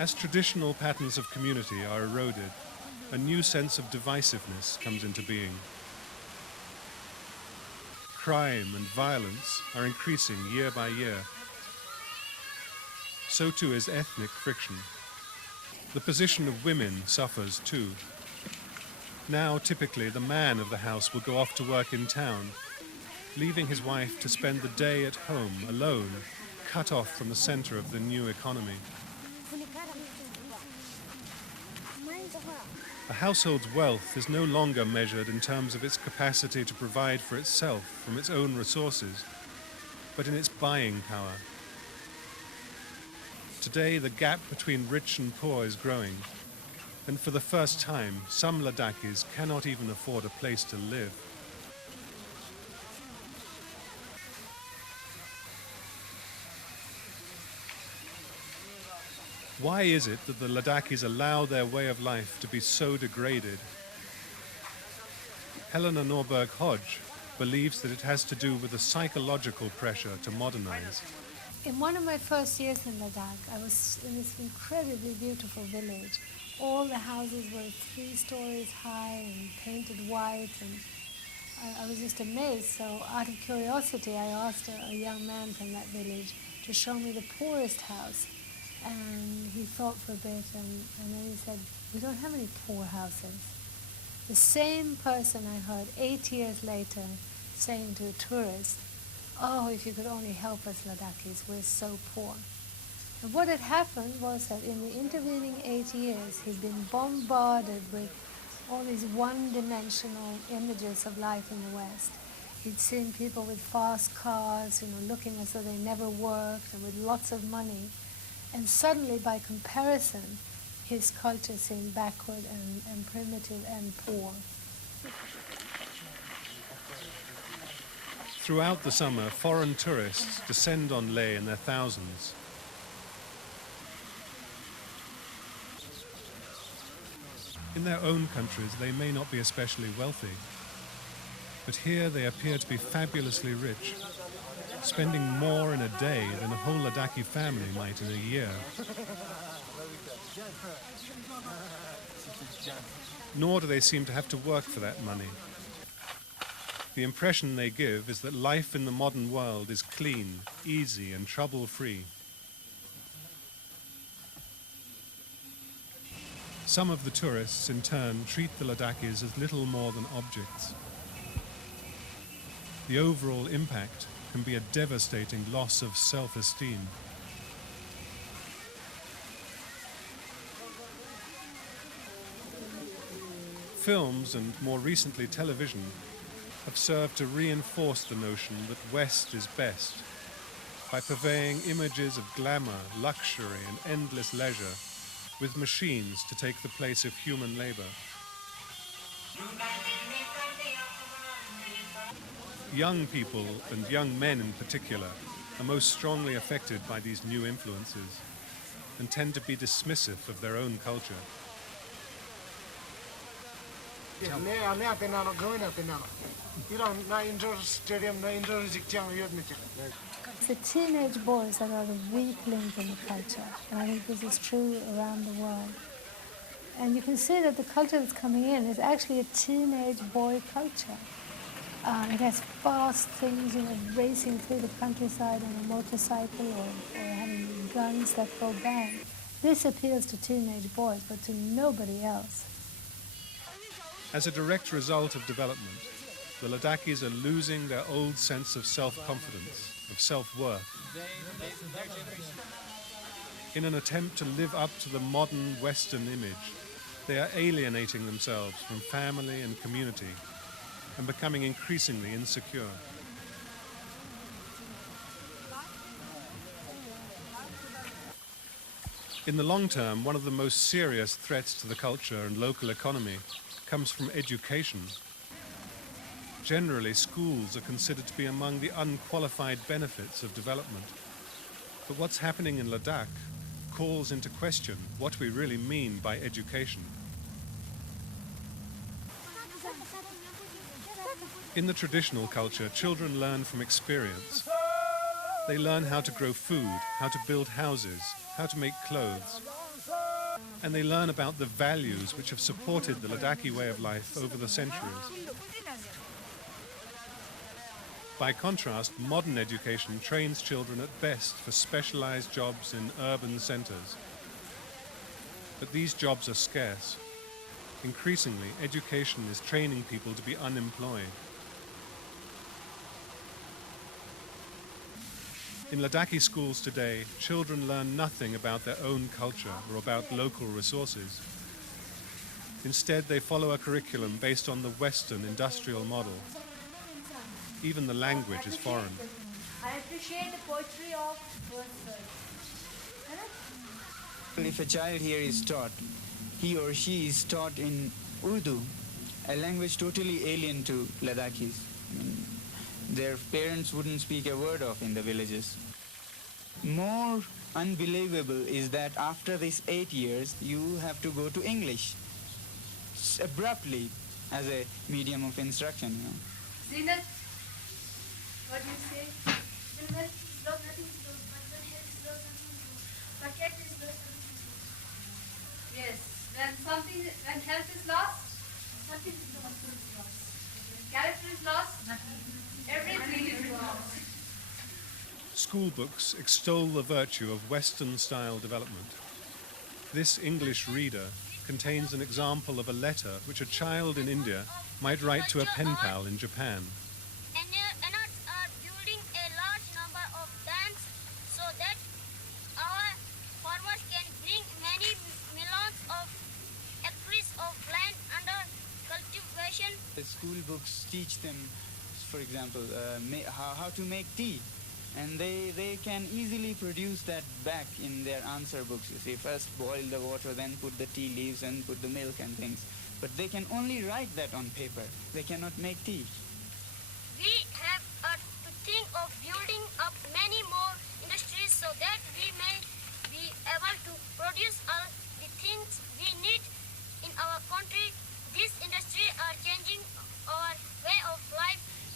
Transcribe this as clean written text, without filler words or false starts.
As traditional patterns of community are eroded, a new sense of divisiveness comes into being. Crime and violence are increasing year by year. So too is ethnic friction. The position of women suffers too. Now, typically, the man of the house will go off to work in town, leaving his wife to spend the day at home alone, cut off from the center of the new economy. A household's wealth is no longer measured in terms of its capacity to provide for itself from its own resources, but in its buying power. Today, the gap between rich and poor is growing, and for the first time, some Ladakhis cannot even afford a place to live. Why is it that the Ladakhis allow their way of life to be so degraded? Helena Norberg-Hodge believes that it has to do with the psychological pressure to modernize. In one of my first years in Ladakh, I was in this incredibly beautiful village. All the houses were 3 stories high and painted white, and I was just amazed. So out of curiosity, I asked a young man from that village to show me the poorest house. And he thought for a bit, and then he said, "We don't have any poor houses." The same person I heard 8 years later saying to a tourist, "Oh, if you could only help us Ladakhis, we're so poor." And what had happened was that in the intervening 8 years, he'd been bombarded with all these one-dimensional images of life in the West. He'd seen people with fast cars, looking as though they never worked and with lots of money. And suddenly, by comparison, his culture seemed backward and primitive and poor. Throughout the summer, foreign tourists descend on Leh in their thousands. In their own countries, they may not be especially wealthy, but here they appear to be fabulously rich, spending more in a day than a whole Ladakhi family might in a year. Nor do they seem to have to work for that money. The impression they give is that life in the modern world is clean, easy, and trouble-free. Some of the tourists, in turn, treat the Ladakhis as little more than objects. The overall impact can be a devastating loss of self-esteem. Films, and more recently television, have served to reinforce the notion that West is best by purveying images of glamour, luxury, and endless leisure with machines to take the place of human labor. Young people, and young men in particular, are most strongly affected by these new influences and tend to be dismissive of their own culture. It's the teenage boys that are the weak link in the culture, and I think this is true around the world. And you can see that the culture that's coming in is actually a teenage boy culture. It has fast things, racing through the countryside on a motorcycle or having guns that go bang. This appeals to teenage boys, but to nobody else. As a direct result of development, the Ladakhis are losing their old sense of self-confidence, of self-worth. In an attempt to live up to the modern Western image, they are alienating themselves from family and community and becoming increasingly insecure. In the long term, one of the most serious threats to the culture and local economy comes from education. Generally, schools are considered to be among the unqualified benefits of development. But what's happening in Ladakh calls into question what we really mean by education. In the traditional culture, children learn from experience. They learn how to grow food, how to build houses, how to make clothes. and they learn about the values which have supported the Ladakhi way of life over the centuries. By contrast, modern education trains children at best for specialized jobs in urban centers. But these jobs are scarce. Increasingly, education is training people to be unemployed. In Ladakhi schools today, children learn nothing about their own culture or about local resources. Instead, they follow a curriculum based on the Western industrial model. Even the language is foreign. I appreciate the poetry of Wordsworth. If a child here is taught, he or she is taught in Urdu, a language totally alien to Ladakhis. Their parents wouldn't speak a word of in the villages. More unbelievable is that after these 8 years, you have to go to English abruptly as a medium of instruction. Zinat, what do you say? When wealth is lost, nothing is lost. But when health is lost, nothing is lost. But cat is lost, nothing is lost. Yes, when health is lost, nothing is lost. When character is lost, everything is lost. School books extol the virtue of Western-style development. This English reader contains an example of a letter which a child in India might write to a pen pal in Japan. Ants are building a large number of dams so that our farmers can bring many millions of acres of land under cultivation. The school books teach them, for example, how to make tea. And they can easily produce that back in their answer books. You see, first boil the water, then put the tea leaves and put the milk and things. But they can only write that on paper. They cannot make tea. We have to think of building